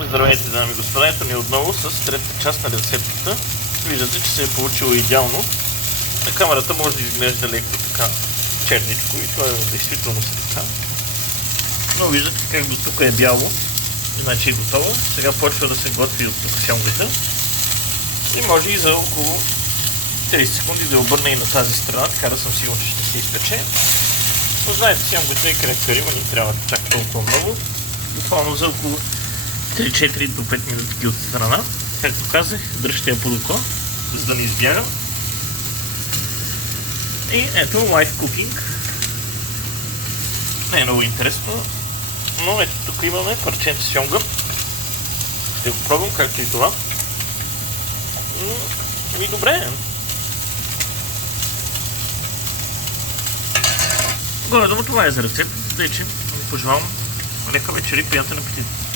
Здравейте, дами и господа, ето ни отново с третата част на рецептата. Виждате, че се е получило идеално. На камерата може да изглежда леко така черничко и това е действително си така. Но виждате как до тук е бяло, иначе е готово. Сега почва да се готви от тук сьомгата. И може и за около 30 секунди да обърна и на тази страна, така да съм сигурен, че ще се изпече. Но знаете, сьомгата е крехка риба, ни трябва чак толкова много. Буквално за около 3-4 до 5 минути от страна. Както казах, дръжте я под око, за да не избяга. И ето, live cooking. Не е много интересно, но ето тук имаме парченце сьомга. Ще го пробвам, както и това. И добре. Горе-долу това е за рецепт, тъй че ви пожелавам лека вечер и приятен апетит.